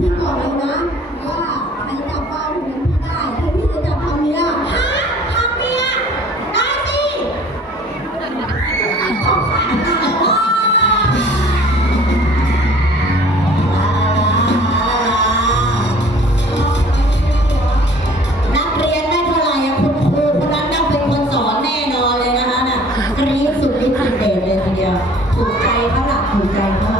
พี่บอกเลยนะว่าใครจับปลาถูกพี่ได้พี่จะจับทำเนี้ยฮะพามีอาได้สินักเรียนได้เท่าไหร่คุณครูคนนั้นต้องเป็นคนสอนแน่นอนเลยนะคะน่ะกรี๊สุดฤทธิ์ดเดเลยทีเดียวถูกใจเขาล่ะถูกใจเขา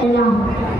尽量